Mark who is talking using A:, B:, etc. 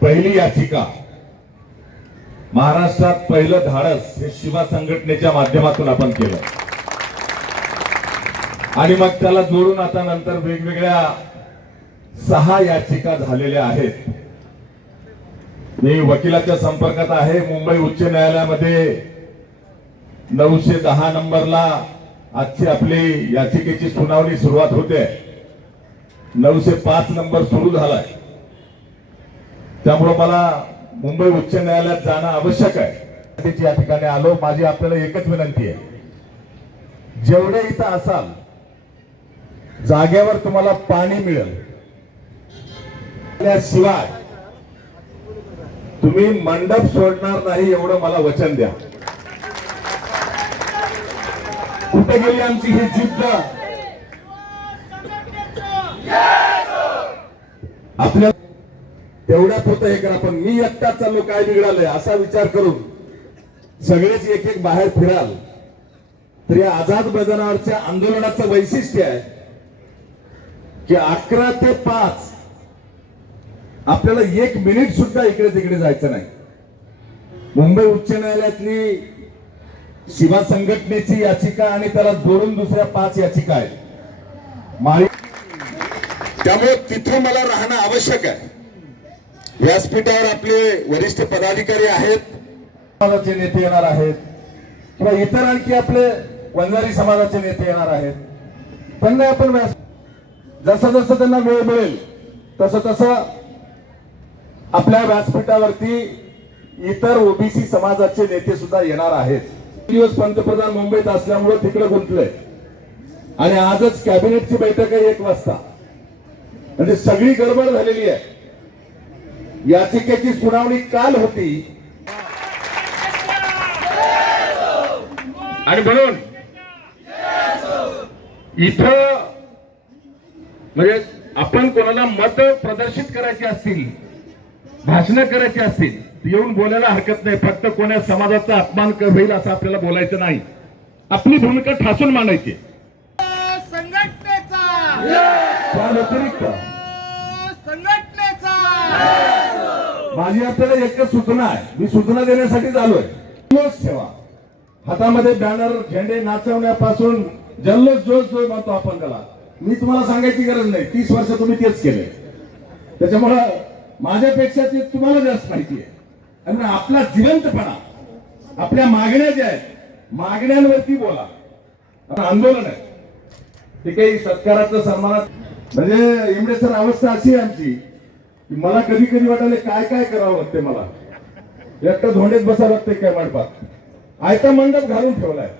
A: पहिली याचिका महाराष्ट्रात पहिलं धाडस हे शिवा संघटनेच्या माध्यमातून आपण केलं आणि मग त्याला जोडून आता नंतर वेगवेगळ्या सहा याचिका झालेल्या आहेत मी वकिलाच्या संपर्कात आहे मुंबई उच्च न्यायालयामध्ये नऊशे दहा नंबरला आजची आपली याचिकेची सुनावणी सुरुवात होते नऊशे पाच नंबर सुरू झालाय त्यामुळं मला मुंबई उच्च न्यायालयात जाणं आवश्यक आहे या ठिकाणी आलो माझी आपल्याला एकच विनंती आहे जेवढे इथं असाल जागेवर तुम्हाला पाणी मिळेल शिवाय तुम्ही मंडप सोडणार नाही एवढं मला वचन द्या कुठे गेली आमची ही जिद्द आपल्या तेवढ्या पुरतं हे करा पण मी चाललो काय बिघडालय असा विचार करून सगळेच एक एक बाहेर फिराल तर या आझाद मैदानावरच्या आंदोलनाचं वैशिष्ट्य आहे की अकरा ते पाच आपल्याला एक मिनिट सुद्धा इकडे तिकडे जायचं नाही मुंबई उच्च न्यायालयातली शिवा संघटनेची याचिका आणि त्याला जोडून दुसऱ्या पाच याचिका आहेत माळी त्यामुळे तिथं मला राहणं आवश्यक आहे व्यासपीठावर आपले वरिष्ठ पदाधिकारी आहेत समाजाचे नेते येणार आहेत किंवा इतर आणखी आपले वंजारी समाजाचे नेते येणार आहेत त्यांना आपण व्यास जसं जसं त्यांना वेळ मिळेल तसं तस आपल्या व्यासपीठावरती इतर ओबीसी समाजाचे नेते सुद्धा येणार आहेत दिवस पंतप्रधान मुंबईत असल्यामुळे तिकडे गुंतले आणि आजच कॅबिनेटची बैठक आहे एक वाजता म्हणजे सगळी गडबड झालेली आहे याचिकेची सुनावणी काल होती आणि म्हणून इथ म्हणजे आपण कोणाला मत प्रदर्शित करायची असतील भाषण करायची असतील येऊन बोलायला हरकत नाही फक्त कोणा समाजाचा अपमान होईल असं आपल्याला बोलायचं नाही आपली भूमिका ठासून मांडायची संघटनेचा माझी आपल्याला एकच सूचना आहे मी सूचना देण्यासाठी आलोय जल्लोष ठेवा हातामध्ये बॅनर झेंडे नाचवण्यापासून जल्लोष जोश जो म्हणतो आपण त्याला मी तुम्हाला सांगायची गरज नाही तीस वर्ष तुम्ही तेच केले त्याच्यामुळं माझ्यापेक्षा ते तुम्हाला जास्त माहिती आहे आपला आपला जिवंतपणा आपल्या मागण्या ज्या आहेत मागण्यांवरती बोला आंदोलन आहे ते काही सत्काराचं सन्मानात म्हणजे एवढे सर अवस्था अशी आहे आमची मला कधी कधी वाटायला काय काय करावं लागते मला एकटं धोंडेत बसावं लागते काय मंडपात आयता मंडप घालून ठेवलाय